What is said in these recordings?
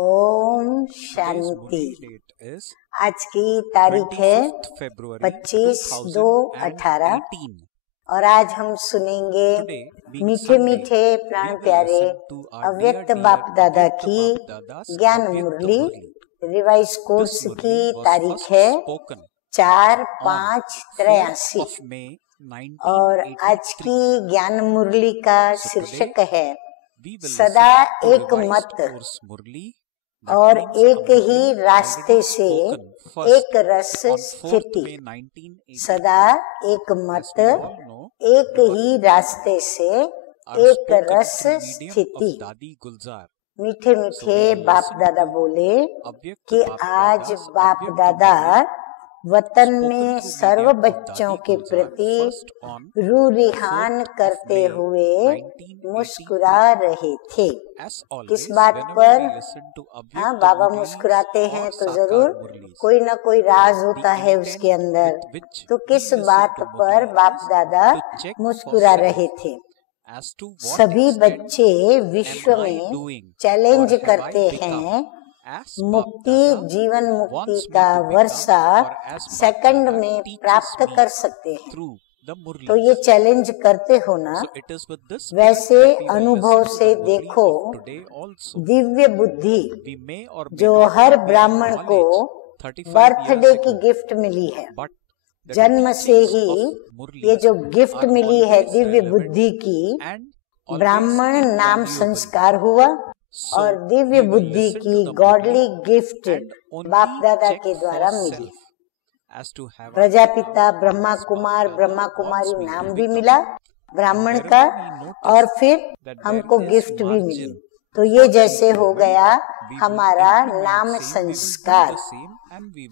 ओम शांति। आज की तारीख है 25/2/18 और आज हम सुनेंगे मीठे मीठे प्राण प्यारे अव्यक्त बाप दादा की ज्ञान मुरली। रिवाइज कोर्स की तारीख है 4/5/83 और आज की ज्ञान मुरली का शीर्षक है सदा एक मत और एक ही रास्ते से एक रस स्थिति। सदा एक मत एक ही रास्ते से एक रस स्थिति। मीठे मीठे बाप दादा बोले कि आज बाप दादा वतन में सर्व बच्चों के प्रति रूरिहान करते हुए मुस्कुरा रहे थे। किस बात पर? हाँ, बाबा मुस्कुराते हैं तो जरूर कोई न कोई राज होता है उसके अंदर। तो किस बात पर बाप दादा मुस्कुरा रहे थे? सभी बच्चे विश्व में चैलेंज करते हैं मुक्ति, जीवन मुक्ति का वर्षा सेकंड में प्राप्त कर सकते हैं। तो ये चैलेंज करते हो ना, वैसे अनुभव से देखो दिव्य बुद्धि जो हर ब्राह्मण को बर्थडे की गिफ्ट मिली है, जन्म से ही ये जो गिफ्ट मिली है दिव्य बुद्धि की, ब्राह्मण नाम संस्कार हुआ और दिव्य बुद्धि की गॉडली गिफ्ट बाप दादा के द्वारा मिली। प्रजापिता ब्रह्मा कुमार ब्रह्मा कुमारी नाम भी मिला ब्राह्मण का और फिर हमको गिफ्ट भी मिली। तो ये जैसे हो गया हमारा नाम संस्कार।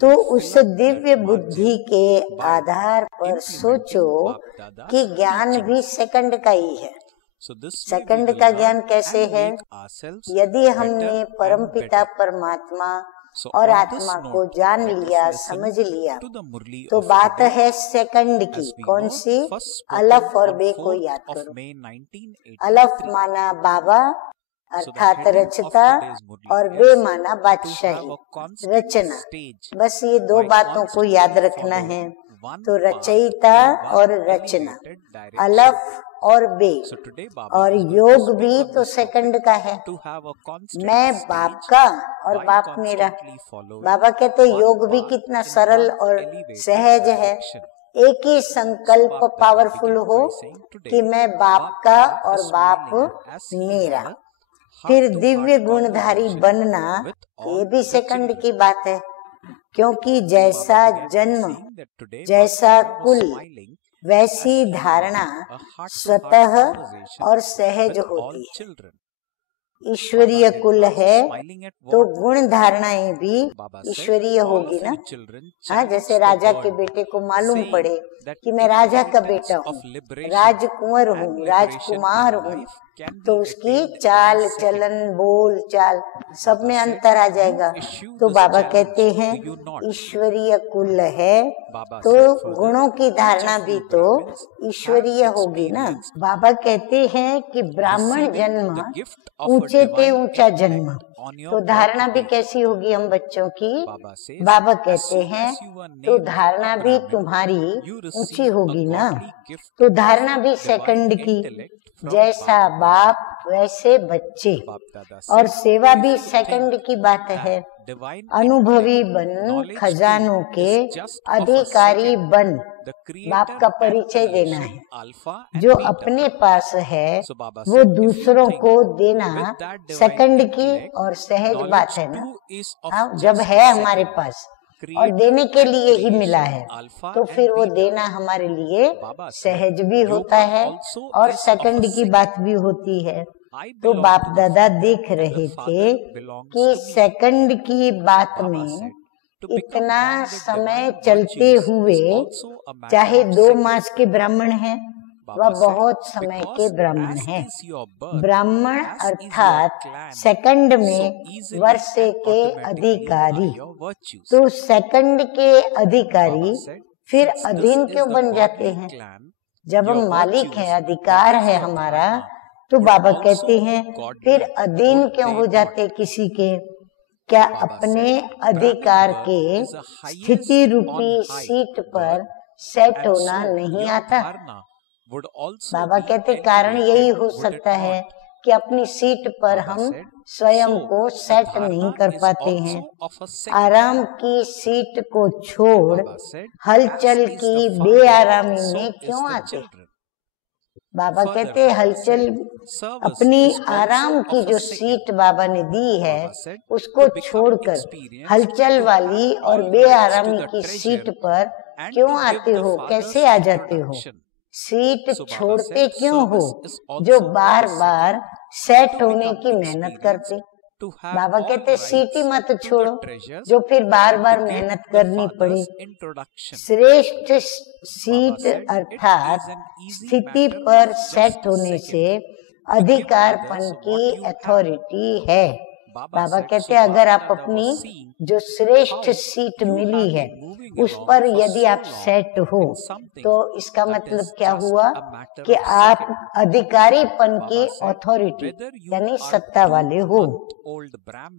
तो उस दिव्य बुद्धि के आधार पर सोचो कि ज्ञान भी सेकंड का ही है। सेकंड का ज्ञान कैसे है? यदि हमने परमपिता परमात्मा और आत्मा को जान लिया, समझ लिया, तो बात है सेकंड की। कौन सी? अलफ और बे को याद करो। अलफ माना बाबा अर्थात रचता और बे माना बादशाही, रचना। बस ये दो बातों को याद रखना है। तो रचयिता और रचना, अलफ और बे। और योग भी तो सेकंड का है। मैं बाप का और बाप मेरा। बाबा कहते योग भी कितना सरल और सहज है। एक ही संकल्प पावरफुल हो कि मैं बाप का और बाप मेरा। फिर दिव्य गुणधारी बनना, ये भी सेकंड की बात है, क्योंकि जैसा जन्म, जैसा कुल, वैसी धारणा स्वतः और सहज होती है। ईश्वरीय कुल है तो गुण धारणाएं भी ईश्वरीय होगी ना। हाँ, जैसे राजा के बेटे को मालूम पड़े कि मैं राजा का बेटा हूँ, राजकुंवर हूँ, राजकुमार हूँ, तो उसकी चाल चलन बोल चाल सब में अंतर आ जाएगा। तो बाबा कहते हैं ईश्वरीय कुल है तो गुणों की धारणा भी तो ईश्वरीय होगी ना। बाबा कहते हैं कि ब्राह्मण जन्म ऊंचे ते ऊंचा जन्म, तो धारणा भी कैसी होगी हम बच्चों की? बाबा कहते हैं तो धारणा भी तुम्हारी ऊंची होगी ना। तो धारणा भी सेकंड की, जैसा बाप वैसे बच्चे, और सेवा भी सेकंड की बात है। अनुभवी बन, खजानों के अधिकारी बन, बाप का परिचय देना है। जो अपने पास है वो दूसरों को देना सेकंड की और सहज बात है ना। हाँ, जब है हमारे पास और देने के लिए ही मिला है, तो फिर वो देना हमारे लिए सहज भी होता है और सेकंड की बात भी होती है। तो बाप दादा देख रहे थे कि सेकंड की बात में इतना समय चलते हुए, चाहे 2 मास के ब्राह्मण हैं वह बहुत समय के ब्राह्मण हैं। ब्राह्मण अर्थात सेकंड में वर्षे के अधिकारी। तो सेकंड के अधिकारी फिर अधीन क्यों बन जाते हैं? जब हम मालिक हैं, अधिकार है हमारा, तो बाबा कहते हैं फिर अधीन क्यों हो जाते किसी के? क्या अपने अधिकार के स्थिति रूपी सीट पर सेट होना नहीं आता? बाबा कहते कारण यही हो सकता है कि अपनी सीट पर हम स्वयं को सेट नहीं कर पाते हैं। आराम की सीट को छोड़ हलचल की बेआरामी में क्यों आते? बाबा कहते हलचल, अपनी आराम की जो सीट बाबा ने दी है उसको छोड़कर हलचल वाली और बेआरामी की सीट पर क्यों आते हो, कैसे आ जाते हो? सीट छोड़ते क्यों हो जो बार बार सेट होने की मेहनत करते? बाबा कहते सीट ही मत छोड़ो जो फिर बार बार मेहनत करनी पड़े। श्रेष्ठ सीट अर्थात स्थिति पर सेट होने से अधिकारपन की अथॉरिटी है। बाबा कहते हैं अगर आप अपनी जो श्रेष्ठ सीट मिली है उस पर यदि आप सेट हो तो इसका मतलब क्या हुआ कि आप अधिकारीपन की अथॉरिटी यानी सत्ता वाले हो।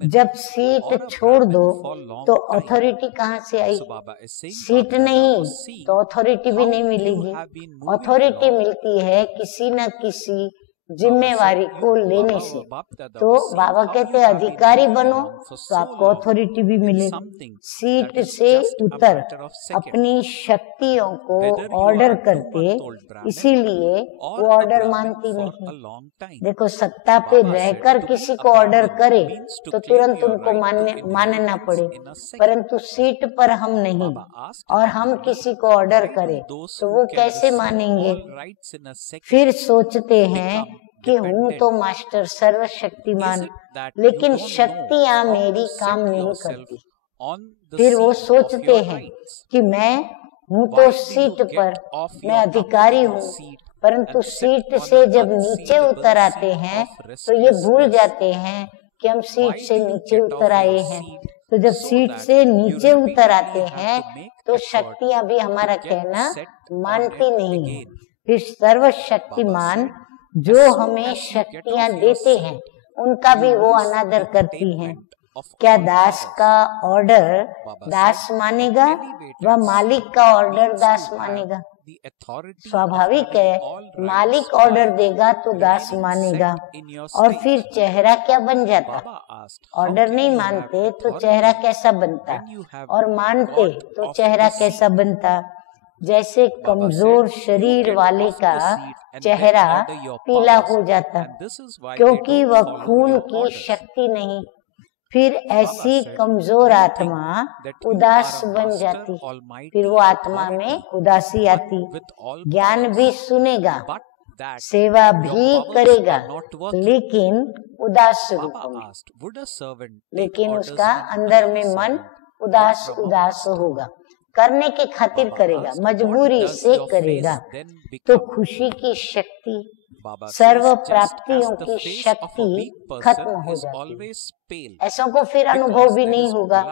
जब सीट छोड़ दो तो अथॉरिटी कहाँ से आई? सीट नहीं तो अथॉरिटी भी नहीं मिलेगी। अथॉरिटी मिलती है किसी न किसी जिम्मेवारी को लेने से। तो बाबा कहते हैं अधिकारी बनो तो आपको अथॉरिटी भी मिलेगी। सीट से उतर अपनी शक्तियों को ऑर्डर करते, इसीलिए वो ऑर्डर मानती नहीं। देखो सत्ता पे रहकर किसी को ऑर्डर करे तो तुरंत उनको मानना पड़े, परंतु सीट पर हम नहीं और हम किसी को ऑर्डर करें तो वो कैसे मानेंगे? फिर सोचते हैं कि हूँ तो मास्टर सर्वशक्तिमान, लेकिन शक्तियाँ मेरी काम नहीं करती। फिर वो सोचते हैं कि मैं हूँ तो सीट पर, मैं अधिकारी हूँ, परंतु सीट से जब नीचे उतर आते हैं तो ये भूल जाते हैं कि हम सीट से नीचे उतर आए हैं। तो जब सीट से नीचे उतर आते हैं तो शक्तियाँ भी हमारा कहना मानती नहीं है। फिर सर्वशक्तिमान जो हमें शक्तियाँ देते हैं उनका भी वो अनादर करती हैं। क्या दास का ऑर्डर दास मानेगा व मालिक का ऑर्डर दास मानेगा? स्वाभाविक है, मालिक ऑर्डर देगा तो दास मानेगा। और फिर चेहरा क्या बन जाता? ऑर्डर नहीं मानते तो चेहरा कैसा बनता, और मानते तो चेहरा कैसा बनता? जैसे कमजोर शरीर वाले का चेहरा पीला हो जाता क्योंकि वह खून की शक्ति नहीं। फिर ऐसी कमजोर आत्मा उदास बन जाती, फिर वो आत्मा में उदासी आती। ज्ञान भी सुनेगा, सेवा भी करेगा, लेकिन उदास रूप में, लेकिन उसका अंदर में मन उदास उदास होगा। करने के खातिर करेगा, मजबूरी से करेगा, तो खुशी की शक्ति, सर्व प्राप्तियों की शक्ति खत्म हो जाती। ऐसों को फिर अनुभव भी नहीं होगा,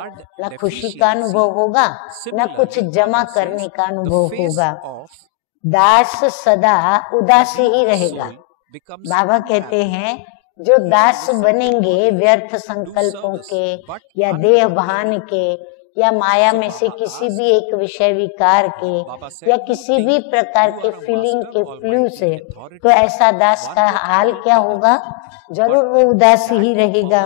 न खुशी का अनुभव होगा, न कुछ जमा करने का अनुभव होगा। दास सदा उदास ही रहेगा। बाबा कहते हैं जो दास बनेंगे व्यर्थ संकल्पों के या देह भान के या माया में से किसी भी एक विषय विकार के या किसी भी प्रकार के फीलिंग के फ्लू से, तो ऐसा दास का हाल क्या होगा? जरूर वो उदास ही रहेगा।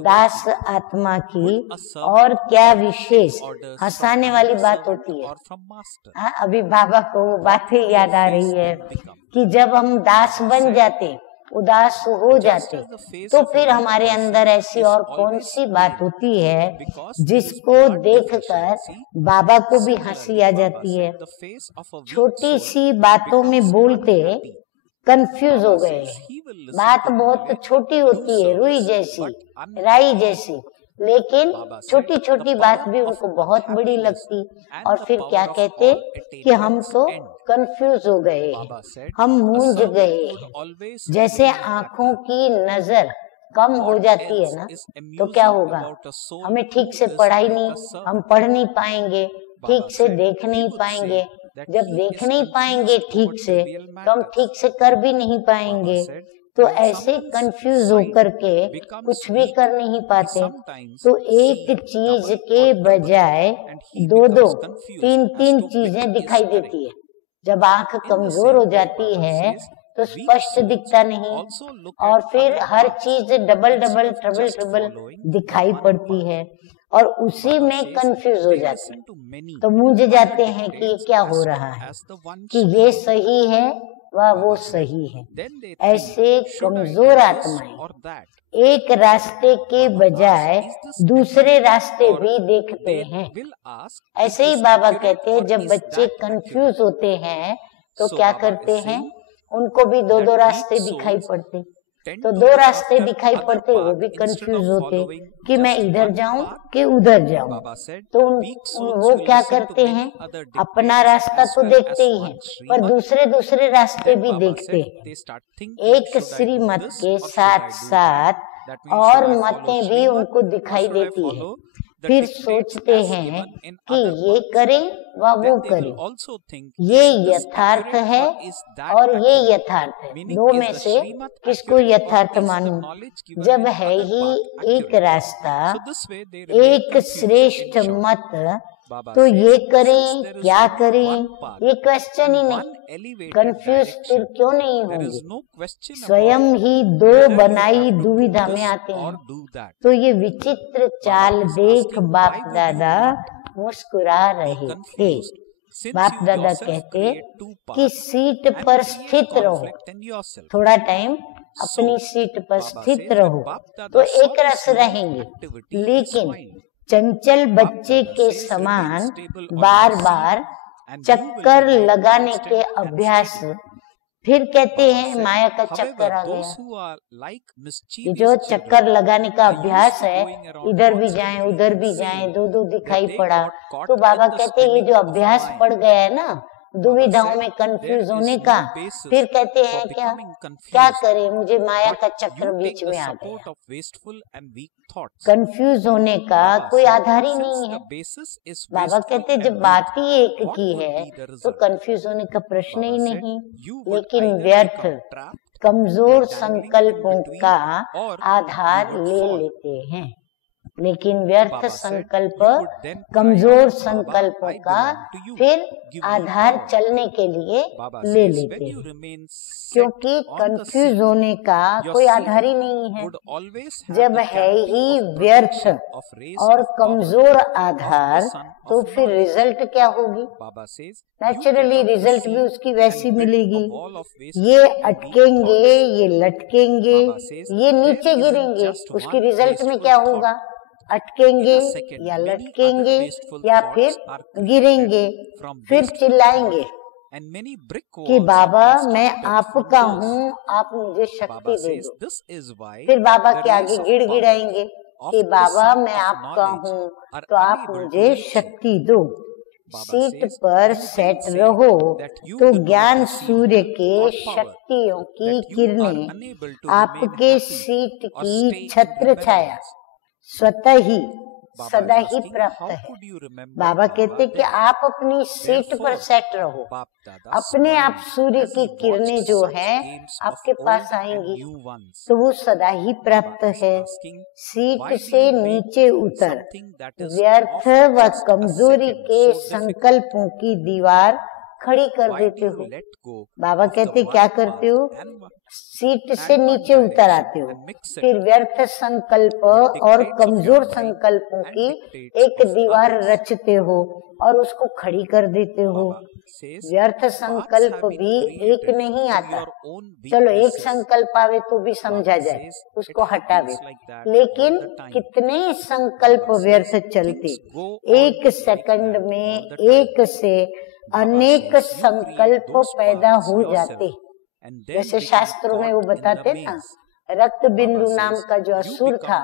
दास आत्मा की और क्या विशेष हंसाने वाली बात होती है। अभी बाबा को वो बातें याद आ रही है कि जब हम दास बन जाते, उदास हो जाते, तो फिर हमारे अंदर ऐसी और कौन सी बात होती है जिसको देखकर बाबा को भी हंसी आ जाती है। छोटी सी बातों में बोलते कंफ्यूज हो गए। बात बहुत छोटी होती है, रुई जैसी, राई जैसी, लेकिन छोटी छोटी बात भी उनको बहुत बड़ी लगती। और फिर क्या कहते कि हम तो कंफ्यूज हो गए, हम मूंझ गए। जैसे आंखों की नजर कम हो जाती है ना, तो क्या होगा? हमें ठीक से पढ़ाई नहीं, हम पढ़ नहीं पाएंगे, ठीक से देख नहीं पाएंगे। जब देख नहीं पाएंगे ठीक से, तो हम ठीक से कर भी नहीं पाएंगे। तो ऐसे कंफ्यूज होकर के कुछ भी कर नहीं पाते। तो एक चीज के बजाय दो दो तीन तीन चीजें दिखाई देती है। जब आंख कमजोर हो जाती है तो स्पष्ट दिखता नहीं, और फिर हर चीज डबल डबल ट्रबल ट्रबल दिखाई पड़ती है, और उसी में कंफ्यूज हो जाते हैं। तो मूंझ जाते हैं कि ये क्या हो रहा है, कि ये सही है व वो सही है। ऐसे कमजोर आत्माएं एक रास्ते के बजाय दूसरे रास्ते भी देखते हैं। ऐसे ही बाबा कहते हैं जब बच्चे कंफ्यूज होते हैं तो क्या करते हैं, उनको भी दो दो रास्ते दिखाई पड़ते। तो दो रास्ते दिखाई पड़ते, वो भी कंफ्यूज होते कि मैं इधर जाऊं कि उधर जाऊं। तो वो क्या करते हैं, अपना रास्ता तो देखते ही हैं पर दूसरे दूसरे रास्ते भी देखते हैं। एक श्रीमत के साथ साथ और मतें भी उनको दिखाई देती है। फिर सोचते हैं कि ये करें व वो करें, ये यथार्थ है और ये यथार्थ है, दो में से किसको यथार्थ मानूं? जब है ही एक रास्ता, एक श्रेष्ठ मत, तो ये करें क्या करें, ये क्वेश्चन ही नहीं। कंफ्यूज फिर क्यों नहीं होंगे? स्वयं ही दो बनाई दुविधा में आते हैं। तो ये विचित्र चाल देख बाप दादा मुस्कुरा रहे थे। बाप दादा कहते कि सीट पर स्थित रहो, थोड़ा टाइम अपनी सीट पर स्थित रहो तो एक रस रहेंगे, लेकिन चंचल बच्चे के समान बार बार चक्कर लगाने के अभ्यास, फिर कहते हैं माया का चक्कर आ गया। जो चक्कर लगाने का अभ्यास है, इधर भी जाएं उधर भी जाएं, दो दो दिखाई पड़ा, तो बाबा कहते हैं ये जो अभ्यास पड़ गया है ना दुविधाओं में कंफ्यूज होने का, फिर कहते हैं क्या करें, मुझे माया का चक्र बीच में आ गया। कंफ्यूज होने का कोई आधार ही नहीं है। बाबा कहते जब बात ही एक की है तो कंफ्यूज होने का प्रश्न ही नहीं। लेकिन व्यर्थ कमजोर संकल्पों का आधार ले लेते हैं, लेकिन व्यर्थ संकल्प कमजोर संकल्पों का फिर आधार चलने के लिए ले लेते हैं, क्योंकि कंफ्यूज होने का कोई आधार ही नहीं है। जब है ही व्यर्थ और कमजोर आधार, तो फिर रिजल्ट क्या होगी? नेचुरली रिजल्ट भी उसकी वैसी मिलेगी। ये अटकेंगे, ये लटकेंगे, ये नीचे गिरेंगे, उसकी रिजल्ट में क्या होगा? अटकेंगे या लटकेंगे या फिर गिरेंगे, फिर चिल्लाएंगे कि बाबा मैं आपका हूँ, आप मुझे शक्ति दे दो। फिर बाबा के आगे गिड़गिड़ाएंगे कि बाबा मैं आपका हूँ तो आप मुझे शक्ति दो। सीट पर सेट रहो तो ज्ञान सूर्य के शक्तियों की किरणें आपके सीट की छत्र छाया स्वतः ही सदा ही प्राप्त है। बाबा कहते कि आप अपनी सीट पर सेट रहो, अपने आप सूर्य की किरणें जो है आपके पास आएंगी, तो वो सदा ही प्राप्त है। सीट से नीचे उतर व्यर्थ व कमजोरी के संकल्पों की दीवार खड़ी कर देते हो। बाबा कहते क्या करते हो? सीट से नीचे उतर आते हो, फिर व्यर्थ संकल्प और कमजोर संकल्पों की एक दीवार रचते हो और उसको खड़ी कर देते हो। व्यर्थ संकल्प भी एक नहीं आता, चलो एक संकल्प आवे तो भी समझा जाए, उसको हटावे, लेकिन कितने संकल्प व्यर्थ चलते, एक सेकंड में एक से अनेक संकल्प पैदा हो जाते। जैसे शास्त्रों में वो बताते ना, रक्त बिंदु नाम का जो असुर था,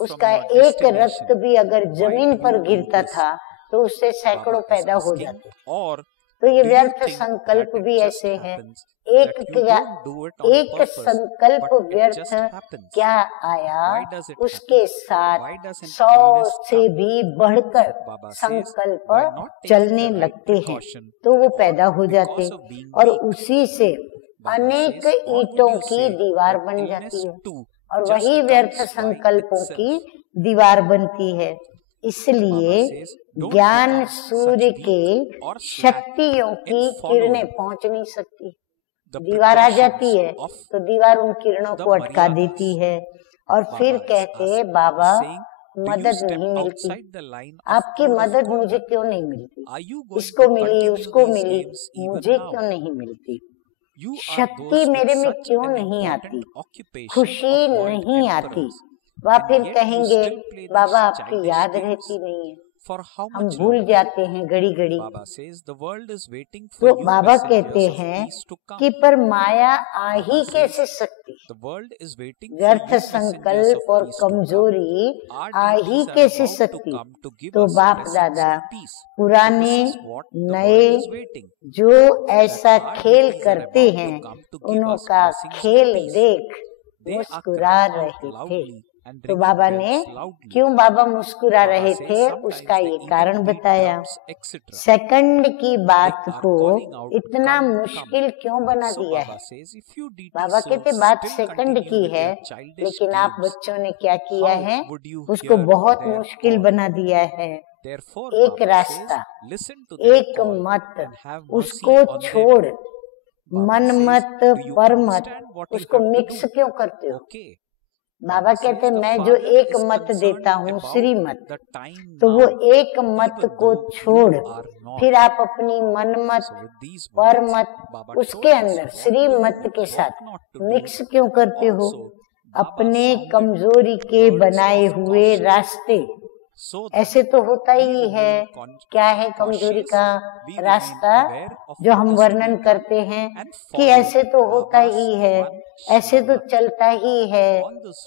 उसका एक रक्त भी अगर जमीन पर गिरता था तो उससे सैकड़ों पैदा हो जाते। तो ये व्यर्थ संकल्प भी ऐसे है। एक संकल्प व्यर्थ क्या आया, उसके साथ 100 से भी बढ़कर संकल्प चलने लगते हैं, तो वो पैदा हो जाते और उसी से अनेक ईंटों की दीवार बन जाती है और वही व्यर्थ संकल्पों की दीवार बनती है। इसलिए ज्ञान सूर्य के शक्तियों की किरणें पहुंच नहीं सकती। दीवार आ जाती है तो दीवार उन किरणों को अटका देती है और फिर कहते हैं बाबा मदद नहीं मिलती, आपकी मदद मुझे क्यों नहीं मिलती, इसको मिली उसको मिली, मुझे क्यों नहीं मिलती, शक्ति मेरे में क्यों नहीं आती, खुशी नहीं आती। वह फिर कहेंगे बाबा आपकी याद रहती नहीं है, हम भूल जाते हैं घड़ी घड़ी। तो बाबा कहते हैं कि पर माया आ ही कैसे सकती, व्यर्थ संकल्प और कमजोरी आ ही कैसे सकती। तो बाप दादा पुराने नए जो ऐसा खेल करते हैं उनका खेल देख मुस्कुरा रहे थे। तो बाबा ने क्यों बाबा मुस्कुरा रहे थे उसका ये कारण बताया। सेकंड की बात को इतना मुश्किल क्यों बना दिया है। बाबा कहते बात सेकंड की है लेकिन आप बच्चों ने क्या किया है उसको बहुत मुश्किल बना दिया है। एक रास्ता, एक मत, उसको छोड़, मन मत पर मत, उसको मिक्स क्यों करते हो। बाबा कहते मैं जो एक मत देता हूँ श्री मत, तो वो एक मत को छोड़ फिर आप अपनी मन मत पर मत उसके अंदर श्री मत के साथ मिक्स क्यों करते हो। अपने कमजोरी के बनाए हुए रास्ते, ऐसे तो होता ही है। क्या है कमजोरी का रास्ता जो हम वर्णन करते हैं कि ऐसे तो होता ही है, ऐसे तो चलता ही है,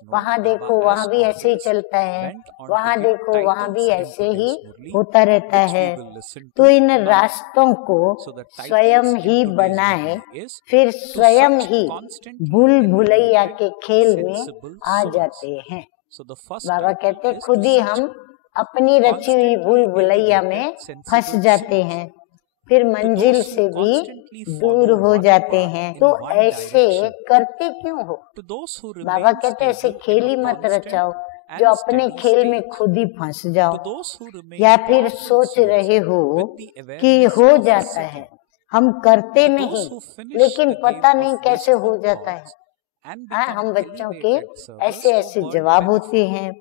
वहाँ देखो वहाँ भी ऐसे ही चलता है, वहाँ देखो वहाँ भी ऐसे ही होता रहता है। तो इन रास्तों को स्वयं ही बनाए फिर स्वयं ही भूल भुलैया के खेल में आ जाते हैं। बाबा कहते खुद ही हम अपनी रची हुई भूल भुलैया में फंस जाते हैं, फिर मंजिल से भी दूर हो जाते हैं। तो ऐसे करते क्यों हो। बाबा कहते ऐसे खेल ही मत रचाओ जो अपने खेल में खुद ही फंस जाओ। या फिर सोच रहे हो कि हो जाता है, हम करते नहीं लेकिन पता नहीं कैसे हो जाता है। हाँ, हम बच्चों के ऐसे ऐसे जवाब होते हैं।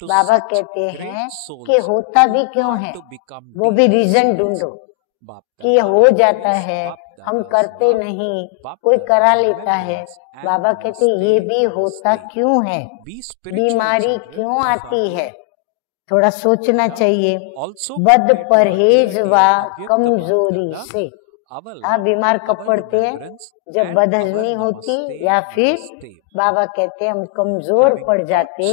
बाबा कहते हैं कि होता भी क्यों है वो भी रीजन ढूंढो कि ये हो जाता है, हम करते नहीं, कोई करा लेता है। बाबा कहते ये भी होता क्यों है, बीमारी क्यों आती है, थोड़ा सोचना चाहिए। बद परहेज व कमजोरी से आप बीमार कब पड़ते हैं, जब बदहजमी होती या फिर बाबा कहते हैं हम कमजोर पड़ जाते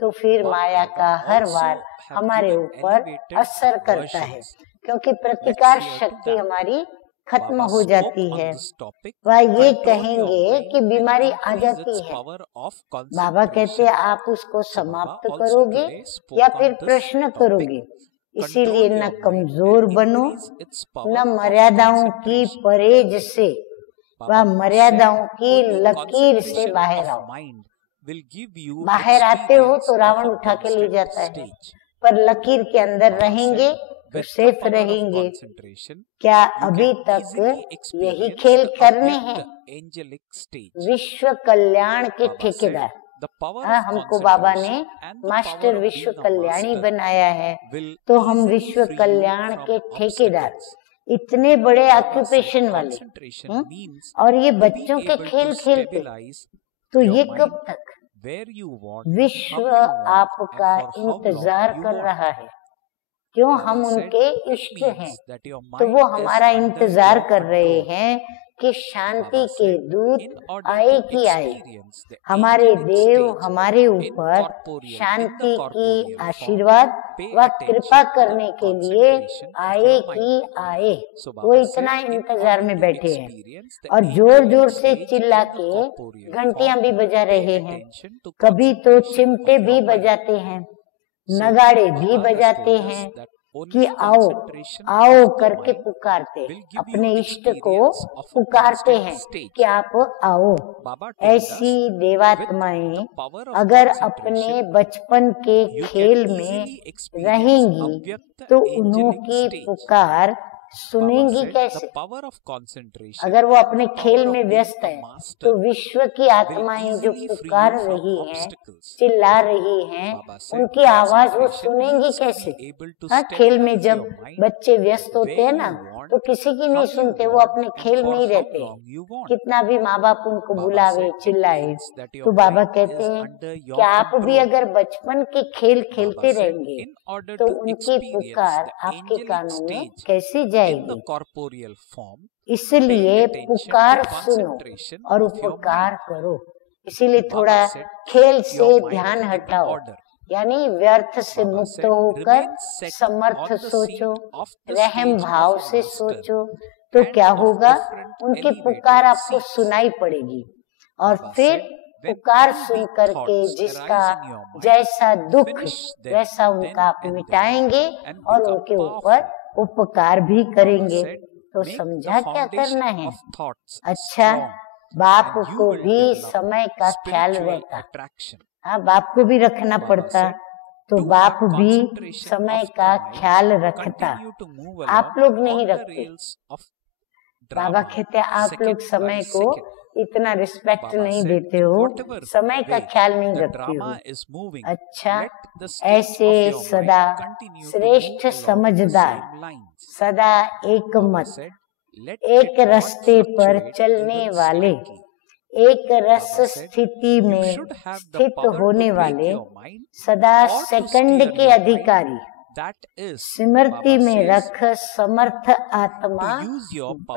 तो फिर माया का हर वार हमारे ऊपर असर करता है क्योंकि प्रतिकार शक्ति हमारी खत्म हो जाती है। वह ये कहेंगे कि बीमारी आ जाती है, बाबा कहते हैं आप उसको समाप्त करोगे या फिर प्रश्न करोगे। इसीलिए न कमजोर बनो न मर्यादाओं की परहेज से व मर्यादाओं की लकीर से बाहर आओ। बाहर आते हो तो रावण उठा के ले जाता है, पर लकीर के अंदर रहेंगे तो सेफ रहेंगे। क्या अभी तक यही खेल करने हैं। विश्व कल्याण के ठेकेदार, हमको बाबा ने मास्टर विश्व कल्याणी बनाया है, तो हम विश्व कल्याण के ठेकेदार, इतने बड़े ऑक्यूपेशन वाले, और ये बच्चों के खेल खेलते, तो ये कब तक। विश्व आपका इंतजार कर रहा है, क्यों हम उनके इष्ट हैं, तो वो हमारा इंतजार कर रहे हैं कि शांति के दूत आए कि आए, हमारे देव हमारे ऊपर शांति की आशीर्वाद व कृपा करने के लिए आए कि आए। वो इतना इंतजार में बैठे हैं और जोर जोर से चिल्ला के घंटियां भी बजा रहे हैं, कभी तो चिमटे भी बजाते हैं, नगाड़े भी बजाते हैं, कि आओ आओ करके पुकारते, अपने इष्ट को पुकारते हैं कि आप आओ। ऐसी देवात्माएं अगर अपने बचपन के खेल में रहेंगी तो उनकी पुकार सुनेंगी कैसे? अगर वो अपने खेल में व्यस्त है तो विश्व की आत्माएं जो पुकार रही हैं, चिल्ला रही हैं, उनकी आवाज वो सुनेंगी कैसे? हाँ, खेल में जब बच्चे व्यस्त होते हैं ना तो किसी की नहीं सुनते, वो अपने खेल में ही रहते हैं। कितना भी माँ बाप उनको बुलावे चिल्लाए तो बाबा कहते हैं कि आप भी अगर बचपन के खेल खेलते रहेंगे तो उनकी पुकार आपके कानों में कैसी जाएगी? इसलिए पुकार सुनो और उपकार करो। इसीलिए थोड़ा खेल से ध्यान हटाओ, यानी व्यर्थ से मुक्त होकर समर्थ सोचो, रहम भाव से सोचो, तो क्या होगा? उनकी पुकार आपको सुनाई पड़ेगी और फिर पुकार सुन करके जिसका जैसा दुख वैसा उनका आप मिटाएंगे और उनके ऊपर उपकार भी करेंगे। तो समझा क्या करना है? अच्छा, बाप को भी समय का ख्याल रहता, हाँ, बाप को भी रखना पड़ता, तो बाप भी समय का ख्याल रखता, आप लोग नहीं रखते। बाबा कहते आप लोग समय को इतना रिस्पेक्ट नहीं देते हो, समय का ख्याल नहीं रखते हो। अच्छा, ऐसे सदा श्रेष्ठ समझदार, सदा एक मत, एक रास्ते पर चलने वाले, एक रस स्थिति में स्थित होने वाले, सदा सेकंड के अधिकारी, स्मृति में रख समर्थ आत्मा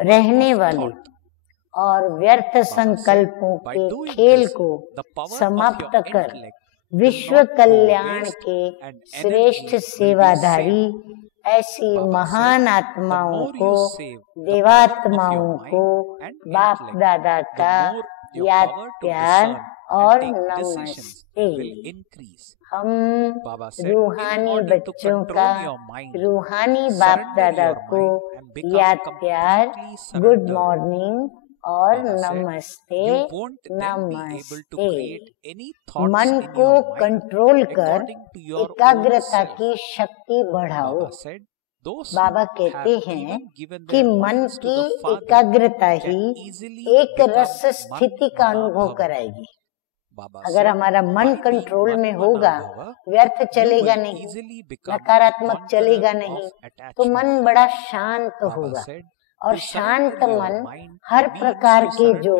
रहने वाले और व्यर्थ संकल्पों के खेल को समाप्त कर विश्व कल्याण के श्रेष्ठ सेवाधारी ऐसी महान आत्माओं को, देवात्माओं को बाप दादा का याद प्यार और नमस्ते। हम रूहानी बच्चों का रूहानी बाप दादा को याद प्यार, गुड मॉर्निंग और नमस्ते नमस्ते। मन को कंट्रोल कर एकाग्रता की शक्ति बढ़ाओ। बाबा कहते हैं कि मन की एकाग्रता ही एक रस स्थिति का अनुभव कराएगी। अगर हमारा मन कंट्रोल में होगा, व्यर्थ चलेगा नहीं, नकारात्मक चलेगा नहीं, तो मन बड़ा शांत होगा। और शांत मन हर प्रकार के जो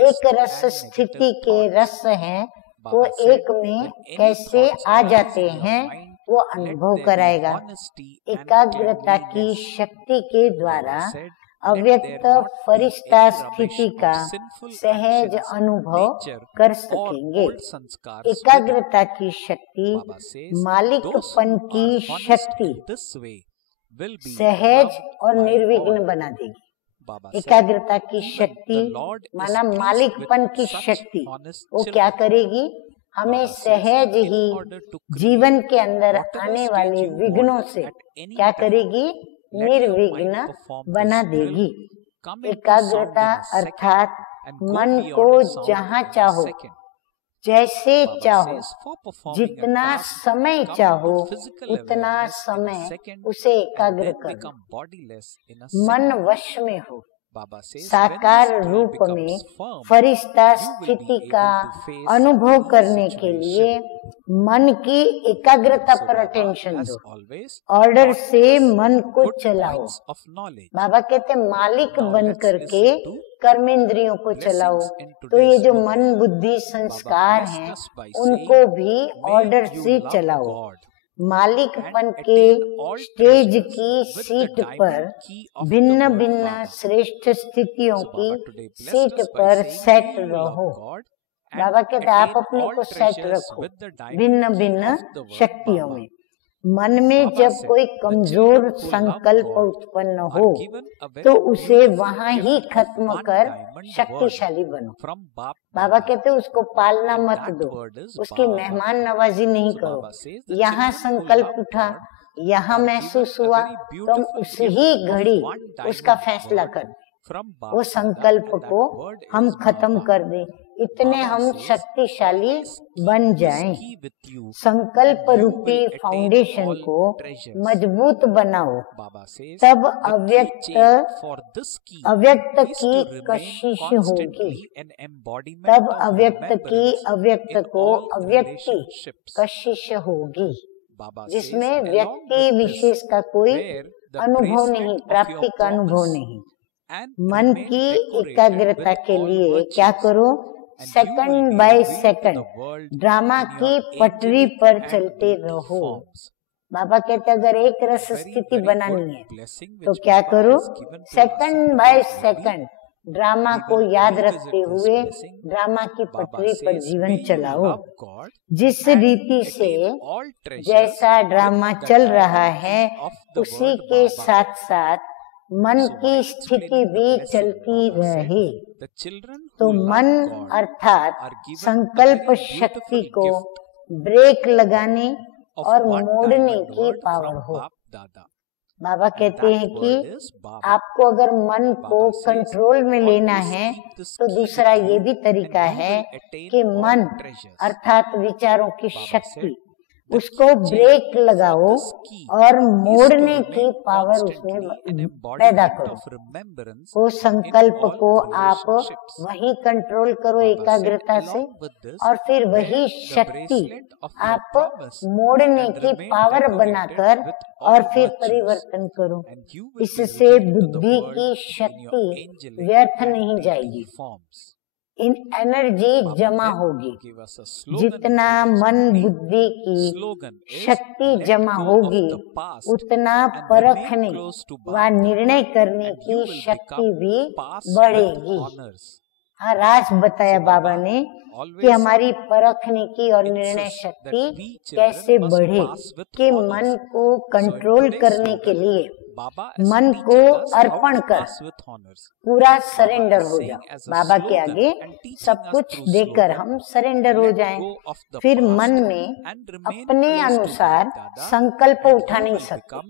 एक रस स्थिति के रस हैं वो एक में कैसे आ जाते हैं वो अनुभव कराएगा। एकाग्रता की शक्ति के द्वारा अव्यक्त फरिश्ता स्थिति का सहज अनुभव कर सकेंगे। एकाग्रता की शक्ति मालिकपन की शक्ति सहज और निर्विघ्न बना देगी। एकाग्रता की शक्ति माना मालिकपन की शक्ति, वो क्या करेगी? हमें सहज ही जीवन के अंदर आने वाले विघ्नों से क्या करेगी? निर्विघ्न बना देगी। एकाग्रता अर्थात मन को जहाँ चाहो, जैसे चाहो, जितना समय चाहो उतना समय उसे एकाग्र करो। मन वश में हो, साकार रूप में फरिश्ता स्थिति का अनुभव करने के लिए मन की एकाग्रता पर अटेंशन दो। ऑर्डर से मन को चलाओ। बाबा कहते मालिक बन करके कर्मेंद्रियों को चलाओ। तो ये जो मन बुद्धि संस्कार हैं उनको भी ऑर्डर से चलाओ। मालिकपन के स्टेज की सीट पर भिन्न भिन्न श्रेष्ठ स्थितियों की सीट पर सेट रहो। बाबा कहते आप अपने को सेट रखो भिन्न भिन्न शक्तियों में। मन में जब कोई कमजोर संकल्प उत्पन्न हो तो उसे वहां ही खत्म कर शक्तिशाली बनो। बाबा कहते उसको पालना मत दो, उसकी मेहमान नवाजी नहीं करो। यहाँ संकल्प उठा यहाँ महसूस हुआ तो हम उसी ही घड़ी उसका फैसला कर दें, वो संकल्प को हम खत्म कर दें, इतने हम शक्तिशाली बन जाएं। संकल्प रूपी फाउंडेशन को मजबूत बनाओ, तब अव्यक्त की कशिश होगी, तब अव्यक्त की अव्यक्त को अव्यक्ति कशिश होगी, जिसमें व्यक्ति विशेष का कोई अनुभव नहीं, प्राप्ति का अनुभव नहीं। मन की एकाग्रता के लिए क्या करो, सेकंड बाय सेकंड ड्रामा की पटरी पर चलते रहो। बाबा कहते अगर एक रस स्थिति बनानी है तो क्या करो, सेकंड बाय सेकंड ड्रामा को याद रखते हुए ड्रामा की पटरी पर जीवन चलाओ। जिस रीति से जैसा ड्रामा चल रहा है उसी के साथ साथ मन की स्थिति भी चलती रहे, तो मन अर्थात संकल्प शक्ति को ब्रेक लगाने और मोड़ने की पावर हो। बाबा कहते हैं कि आपको अगर मन को कंट्रोल में लेना है तो दूसरा ये भी तरीका है कि मन अर्थात विचारों की शक्ति उसको ब्रेक लगाओ और मोड़ने की पावर उसमें पैदा करो। वो संकल्प को आप वही कंट्रोल करो एकाग्रता से, और फिर वही शक्ति आप मोड़ने की पावर बनाकर और फिर परिवर्तन करो। इससे बुद्धि की शक्ति व्यर्थ नहीं जाएगी, इन एनर्जी जमा होगी। जितना मन बुद्धि की शक्ति जमा होगी उतना परखने व निर्णय करने की शक्ति भी बढ़ेगी। हाँ, राज बताया बाबा ने कि हमारी परखने की और निर्णय शक्ति कैसे बढ़े, कि मन को कंट्रोल करने के लिए मन को अर्पण कर पूरा सरेंडर हो जाओ। बाबा के आगे सब कुछ देकर हम सरेंडर हो जाएं। फिर मन में अपने अनुसार संकल्प उठा नहीं सकते,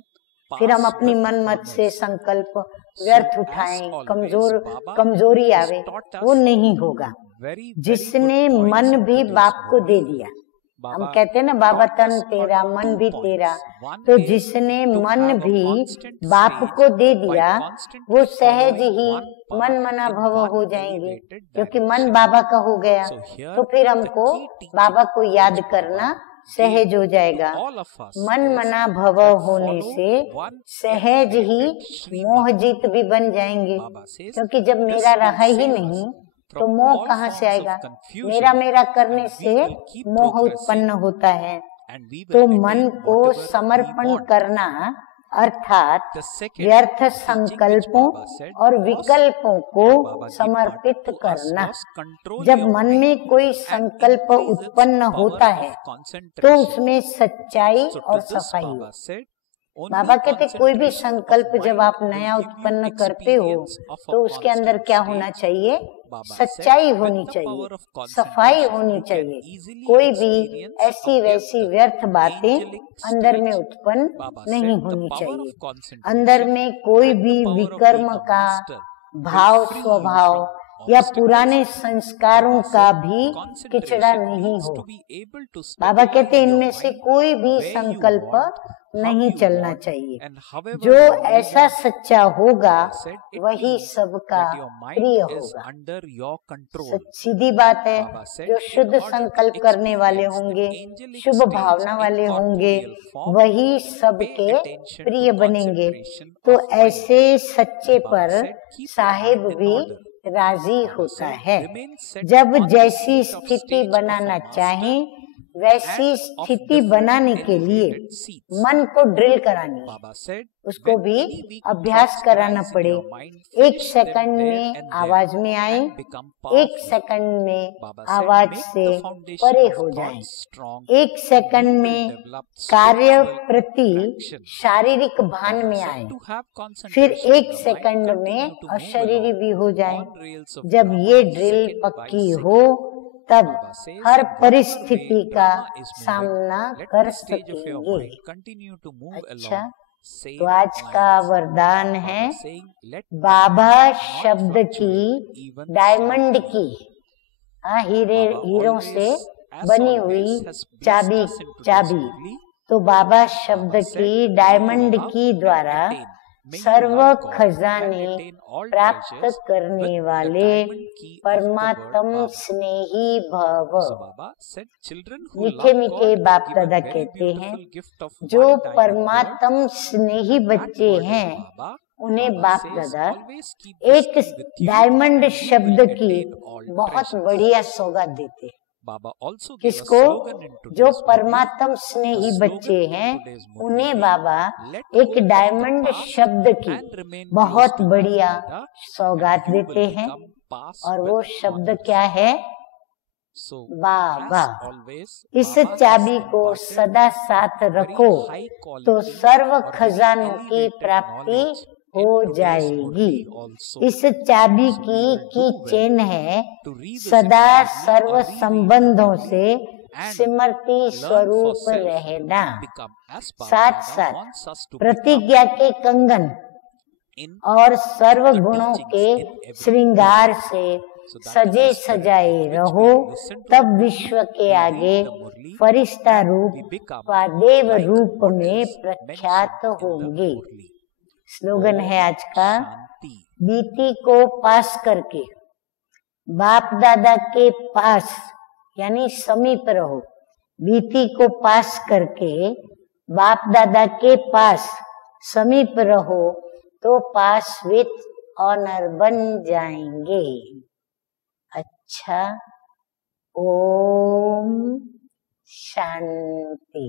फिर हम अपनी मन मत से संकल्प व्यर्थ उठाएं, कमजोरी आवे, वो नहीं होगा। जिसने मन भी बाप को दे दिया, हम कहते हैं ना बाबा तन तेरा मन भी तेरा, तो जिसने मन भी बाप को दे दिया वो सहज ही मन मना भव हो जाएंगे, क्योंकि मन बाबा का हो गया। तो फिर हमको बाबा को याद करना सहज हो जाएगा। मन मना भव होने से सहज ही मोह जीत भी बन जाएंगे, क्योंकि जब मेरा रहा ही नहीं तो मोह कहाँ से आएगा। मेरा करने से मोह उत्पन्न होता है। तो मन को समर्पण करना अर्थात व्यर्थ संकल्पों और विकल्पों को समर्पित करना। जब मन में कोई संकल्प उत्पन्न होता है तो उसमें सच्चाई और सफाई हो। बाबा कहते कोई भी संकल्प जब आप नया उत्पन्न करते हो तो उसके अंदर क्या होना चाहिए, सच्चाई होनी चाहिए, सफाई होनी चाहिए। कोई भी ऐसी वैसी व्यर्थ बातें अंदर में उत्पन्न नहीं होनी चाहिए। अंदर में कोई भी विकर्म का भाव, स्वभाव या पुराने संस्कारों का भी किचड़ा नहीं हो। बाबा कहते इनमें से कोई भी संकल्प नहीं चलना चाहिए। जो ऐसा सच्चा होगा वही सबका प्रिय होगा। सीधी बात है, जो शुद्ध संकल्प करने वाले होंगे, शुभ भावना वाले होंगे, वही सबके प्रिय बनेंगे। तो ऐसे सच्चे पर साहिब भी राजी होता है। जब जैसी स्थिति बनाना चाहें वैसी स्थिति बनाने के लिए मन को ड्रिल करानी है, उसको भी अभ्यास कराना पड़े। 1 सेकंड में आवाज में आए, 1 सेकंड में आवाज से परे हो जाए, 1 सेकंड में कार्य प्रति शारीरिक भान में आए, फिर 1 सेकंड में अशरीरी भी हो जाए। जब ये ड्रिल पक्की हो तब हर परिस्थिति का सामना कर सकेंगे। अच्छा, तो आज का वरदान है बाबा शब्द की, डायमंड की, हीरों से बनी हुई चाबी। तो बाबा शब्द की, डायमंड की द्वारा सर्व खजाने प्राप्त करने वाले परमात्म स्नेही भव। मीठे मीठे बाप दादा कहते हैं, जो परमात्म स्नेही बच्चे हैं उन्हें बाप दादा एक डायमंड शब्द की बहुत बढ़िया सौगात देते हैं। किसको? जो परमात्म स्नेही बच्चे हैं उन्हें बाबा एक डायमंड शब्द की बहुत बढ़िया सौगात देते हैं। और वो शब्द क्या है? बाबा। इस चाबी को सदा साथ रखो तो सर्व खजानों की प्राप्ति हो जाएगी। इस चाबी की चेन है सदा सर्व संबंधों से सिमरती स्वरूप रहना। साथ साथ प्रतिज्ञा के कंगन और सर्व गुणों के श्रृंगार से सजे सजाए रहो, तब विश्व के आगे फरिश्ता रूप व देव रूप में प्रख्यात होंगे। स्लोगन है आज का, बीती को पास करके बाप दादा के पास यानी समीप रहो। बीती को पास करके बाप दादा के पास समीप रहो तो पास विथ ऑनर बन जाएंगे। अच्छा, ओम शांति।